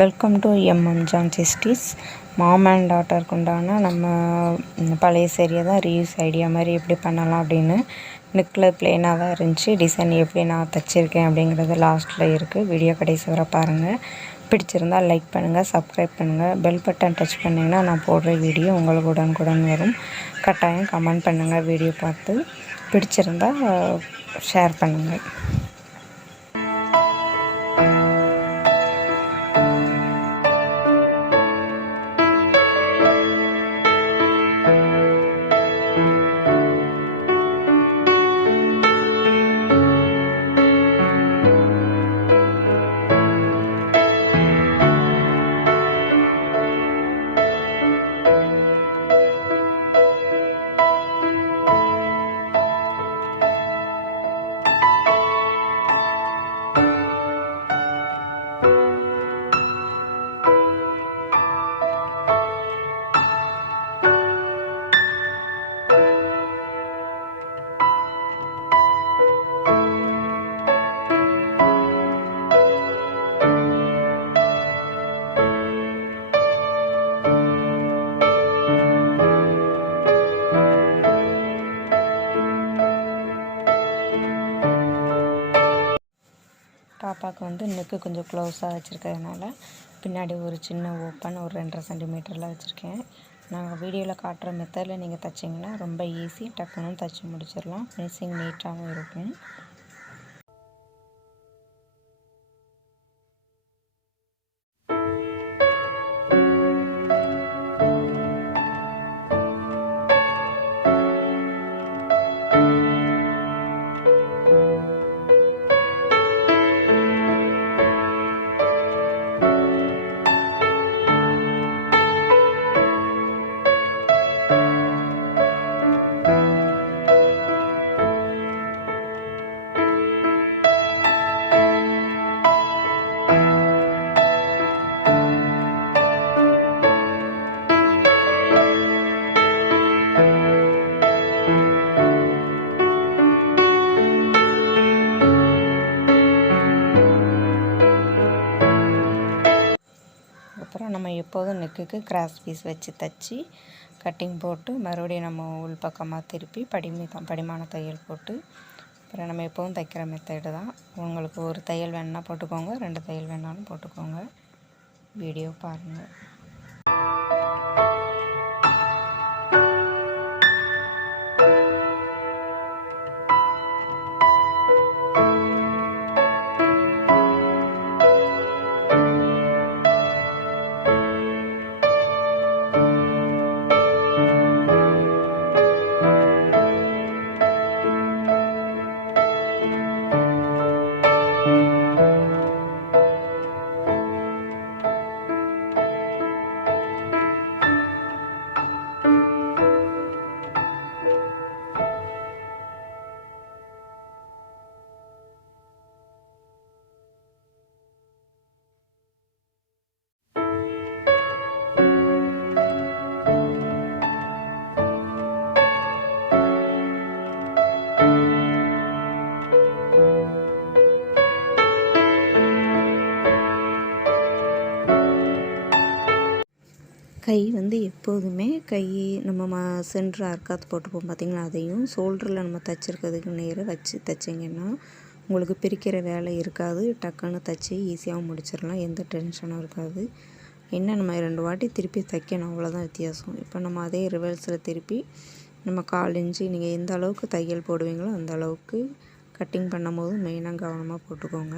Welcome to ஜான்சிஸ்டிஸ். Mom and டாட்டருக்கு உண்டான நம்ம பழைய சேரியை தான் ரீயூஸ் ஐடியா மாதிரி எப்படி பண்ணலாம் அப்படின்னு நெக்கில் ப்ளெயினாக தான் இருந்துச்சு. டிசைன் எப்படி நான் தைச்சிருக்கேன் அப்படிங்கிறது லாஸ்ட்டில் இருக்குது. வீடியோ கடைசி வரை பாருங்கள். பிடிச்சிருந்தால் லைக் பண்ணுங்கள், சப்ஸ்கிரைப் பண்ணுங்கள், பெல் பட்டன் டச் பண்ணிங்கன்னா நான் போடுற வீடியோ உங்களுக்கு உடனுக்குடன் வரும். கட்டாயம் கமெண்ட் பண்ணுங்கள். வீடியோ பார்த்து பிடிச்சிருந்தால் ஷேர் பண்ணுங்கள். பாப்பாவுக்கு நெக்கு கொஞ்சம் க்ளோஸாக வச்சுருக்கிறதுனால பின்னாடி ஒரு சின்ன ஓப்பன் ஒரு 2.5 சென்டிமீட்டரில் வச்சுருக்கேன். நாங்கள் வீடியோவில் காட்டுற மெத்தடில் நீங்கள் தைச்சிங்கன்னா ரொம்ப ஈஸி, டக்குன்னு தைச்சி முடிச்சிடலாம். ஃபினிஷிங் நீட்டாகவும் இருக்கும். அப்புறம் நம்ம எப்போதும் நெக்குக்கு கிராஸ் பீஸ் வச்சு தைச்சி கட்டிங் போட்டு மறுபடியும் நம்ம உள் பக்கமாக திருப்பி படிமான தையல் போட்டு அப்புறம் நம்ம எப்போதும் தைக்கிற மெத்தடு தான். உங்களுக்கு ஒரு தையல் வேணுன்னா போட்டுக்கோங்க, 2 தையல் வேணாலும் போட்டுக்கோங்க. வீடியோ பாருங்கள். கை எப்போதுமே நம்ம சென்டர் அர்க்காத்து போட்டுப்போம் பார்த்திங்களா, அதையும் ஷோல்டரில் நம்ம தைச்சிருக்கிறதுக்கு நேராக வச்சு தைச்சிங்கன்னா உங்களுக்கு பிரிக்கிற வேலை இருக்காது. டக்குன்னு தைச்சி ஈஸியாகவும் முடிச்சிடலாம், எந்த டென்ஷனும் இருக்காது. என்ன நம்ம 2 வாட்டி திருப்பி தைக்கணும், அவ்வளோதான் வித்தியாசம். இப்போ நம்ம அதே ரிவர்ஸில் திருப்பி நம்ம 1/4 இன்ச்சு நீங்கள் எந்த அளவுக்கு தையல் போடுவீங்களோ அந்த அளவுக்கு கட்டிங் பண்ணும்போது மெயினாக கவனமாக போட்டுக்கோங்க.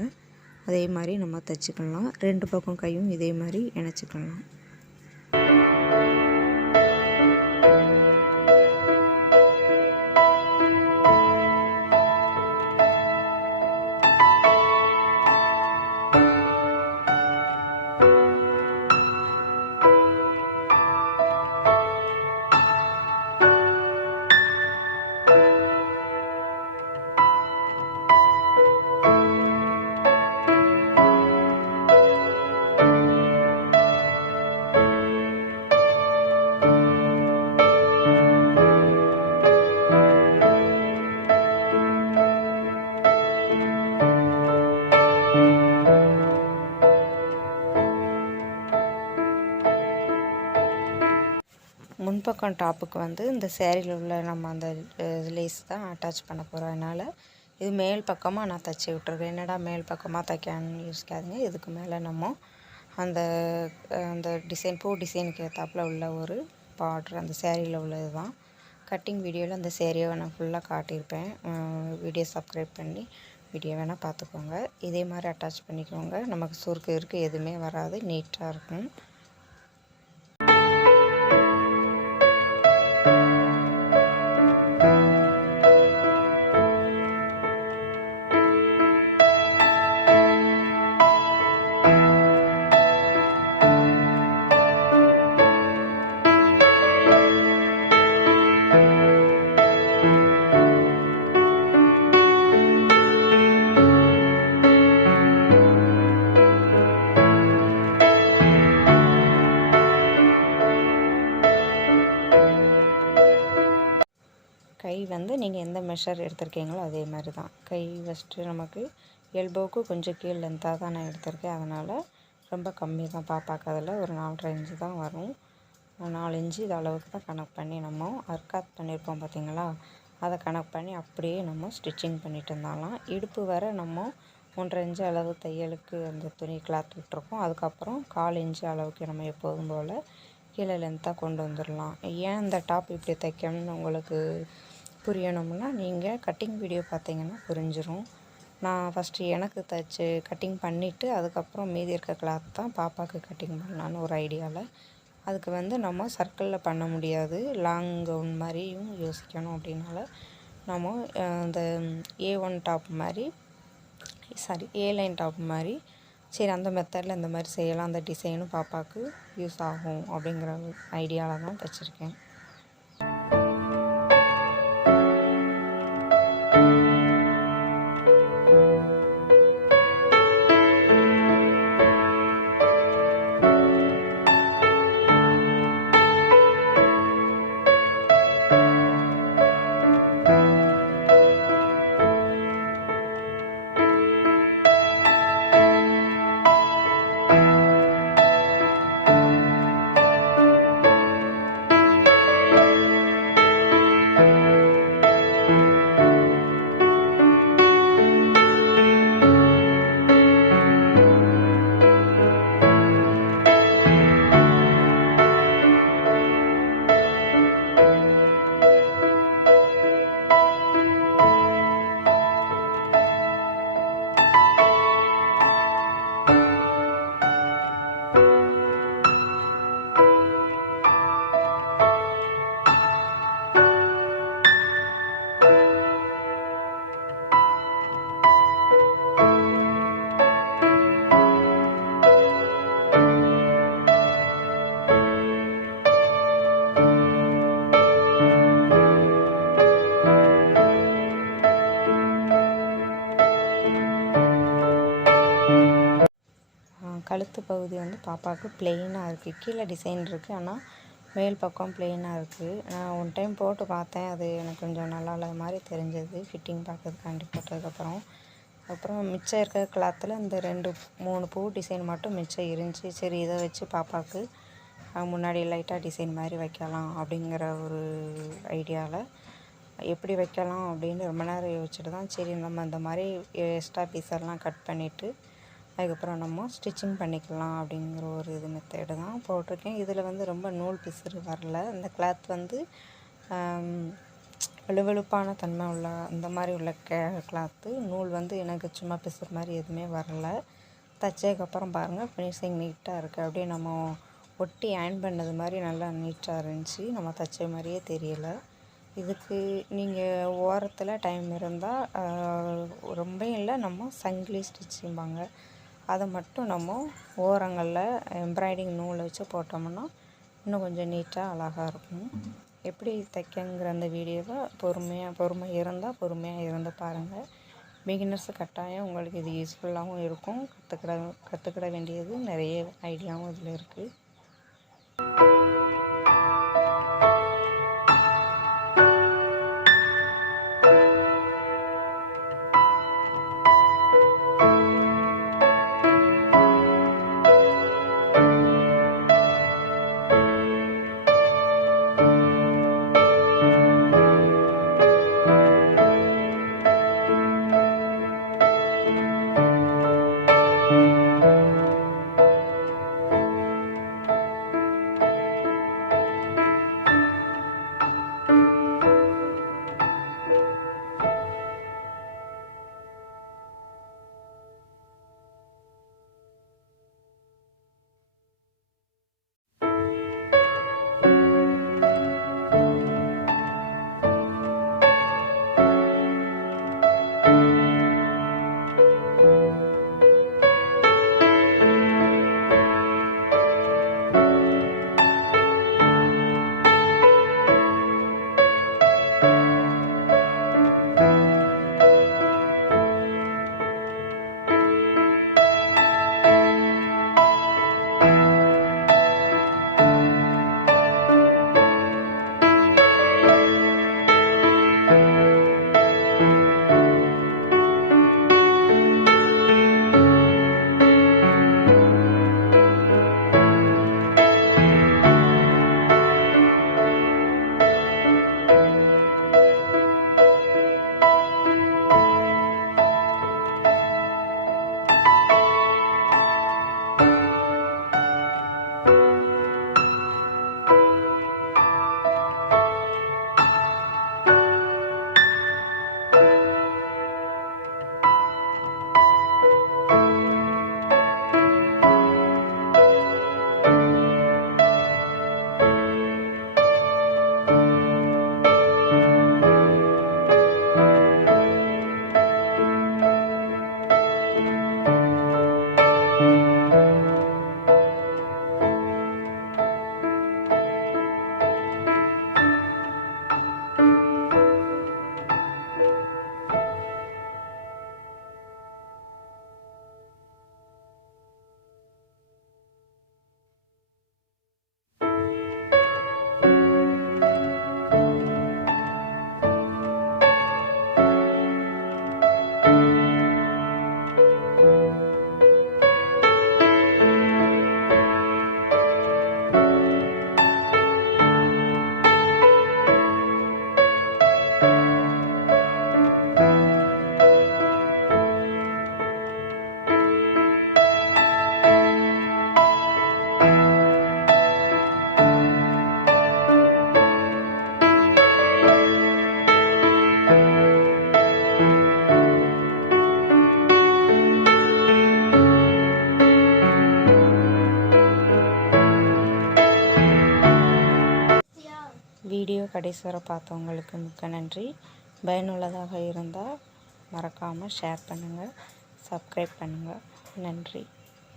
அதே மாதிரி நம்ம தைச்சிக்கலாம். 2 பக்கம் கையும் இதே மாதிரி இணைச்சிக்கலாம். முன்பக்கம் டாப்புக்கு வந்து இந்த சேரீயில் உள்ள நம்ம அந்த லேஸ் தான் அட்டாச் பண்ண போகிறோம். அதனால் இது மேல் பக்கமாக நான் தைச்சி விட்ருக்கேன். என்னடா மேல் பக்கமாக தைக்கான்னு யோசிக்காதீங்க. இதுக்கு மேலே நம்ம அந்த அந்த டிசைன் பூ டிசைனுக்கு ஏற்றாப்புல உள்ள ஒரு பார்டர் அந்த சேரீயில் உள்ளது தான். கட்டிங் வீடியோவில் அந்த சேரீயை நான் ஃபுல்லாக காட்டியிருப்பேன். வீடியோ சப்ஸ்கிரைப் பண்ணி வீடியோ வேணால் பார்த்துக்கோங்க. இதே மாதிரி அட்டாச் பண்ணிக்கோங்க. நமக்கு சுருக்கு இருக்குது எதுவுமே வராது, நீட்டாக இருக்கும். கை வந்து நீங்கள் எந்த மெஷர் எடுத்திருக்கீங்களோ அதே மாதிரி தான். கை ஃபஸ்ட்டு நமக்கு எல்போவுக்கு கொஞ்சம் கீழ் லென்த்தாக தான் நான் எடுத்திருக்கேன். அதனால் ரொம்ப கம்மி தான் பாப்பாக்கு. அதில் ஒரு 4.5 இன்ச்சு தான் வரும். 4 இன்ச்சு இது அளவுக்கு தான் கணக்கு பண்ணி நம்ம அர்க்காத் பண்ணியிருப்போம் பார்த்திங்களா, அதை கணக்கு பண்ணி அப்படியே நம்ம ஸ்டிச்சிங் பண்ணிட்டு இருந்தாலாம். இடுப்பு வர நம்ம 1.5 இன்ச்சு அளவு தையலுக்கு அந்த துணி கிளாத் விட்டுருக்கோம். அதுக்கப்புறம் 1/4 இன்ச்சு அளவுக்கு நம்ம எப்போதும் போல் கீழே லென்த்தாக கொண்டு வந்துடலாம். ஏன் இந்த டாப் இப்படி தைக்கணும்னு உங்களுக்கு புரியணும்னா நீங்கள் கட்டிங் வீடியோ பார்த்தீங்கன்னா புரிஞ்சிடும். நான் ஃபஸ்ட்டு எனக்கு தைச்சி கட்டிங் பண்ணிவிட்டு அதுக்கப்புறம் மீதி இருக்க கிளாத் தான் பாப்பாவுக்கு கட்டிங் பண்ணலான்னு ஒரு ஐடியாவில். அதுக்கு வந்து நம்ம சர்க்கிளில் பண்ண முடியாது, லாங் கவுன் மாதிரியும் யோசிக்கணும். அப்படின்னால நம்ம இந்த A1 டாப் மாதிரி A லைன் டாப் மாதிரி சரி அந்த மெத்தடில் இந்த மாதிரி செய்யலாம், அந்த டிசைனும் பாப்பாவுக்கு யூஸ் ஆகும் அப்படிங்கிற ஐடியாவில் தான் தைச்சிருக்கேன். கழுத்து பகுதி வந்து பாப்பாவுக்கு பிளெயினாக இருக்குது. கீழே டிசைன் இருக்குது, ஆனால் மேல் பக்கம் பிளெயினாக இருக்குது. நான் ஒன் டைம் போட்டு பார்த்தேன், அது எனக்கு கொஞ்சம் நல்லா இல்லாத மாதிரி தெரிஞ்சது ஃபிட்டிங் பார்க்கறதுக்காண்டி போட்டதுக்கப்புறம். அப்புறம் மிச்சம் இருக்கிற கிளாத்தில் இந்த 2-3 பூ டிசைன் மட்டும் மிச்சம் இருந்துச்சு. சரி இதை வச்சு பாப்பாவுக்கு முன்னாடி லைட்டாக டிசைன் மாதிரி வைக்கலாம் அப்படிங்கிற ஒரு ஐடியாவில் எப்படி வைக்கலாம் அப்படின்னு ரொம்ப நேரம் யோசிச்சுட்டு தான் சரி நம்ம இந்த மாதிரி எக்ஸ்ட்ரா பீஸெல்லாம் கட் பண்ணிவிட்டு அதுக்கப்புறம் நம்ம ஸ்டிச்சிங் பண்ணிக்கலாம் அப்படிங்கிற ஒரு மெத்தேடு தான் போட்டிருக்கேன். இதில் வந்து ரொம்ப நூல் பிசுறு வரல. இந்த கிளாத் வந்து வெளுவெளுப்பான தன்மை உள்ள அந்த மாதிரி உள்ள கிளாத்து. நூல் வந்து எனக்கு சும்மா பிசுறு மாதிரி எதுவுமே வரலை. தைச்சதுக்கப்புறம் பாருங்கள் ஃபினிஷிங் நீட்டாக இருக்குது. அப்படியே நம்ம ஒட்டி அயர்ன் பண்ணது மாதிரி நல்லா நீட்டாக இருந்துச்சு. நம்ம தைச்ச மாதிரியே தெரியலை. இதுக்கு நீங்கள் ஓரத்தில் டைம் இருந்தால் ரொம்ப இல்லை, நம்ம சங்கிலி ஸ்டிச்சிம்பாங்க அதை மட்டும் நம்ம ஓரங்களில் எம்ப்ராய்டிங் நூலை வச்சு போட்டோம்னா இன்னும் கொஞ்சம் நீட்டாக அழகாக இருக்கும். எப்படி தைக்கங்கிற அந்த வீடியோவை பொறுமை இருந்து பாருங்கள். பிகினர்ஸு கட்டாயம் உங்களுக்கு இது யூஸ்ஃபுல்லாகவும் இருக்கும். கற்றுக்கிட வேண்டியது நிறைய ஐடியாவும் இதில் இருக்குது. வீடியோ கடைசி வரை பார்த்தவங்களுக்கு மிக்க நன்றி. பயனுள்ளதாக இருந்தால் மறக்காமல் ஷேர் பண்ணுங்கள், சப்ஸ்கிரைப் பண்ணுங்கள். நன்றி.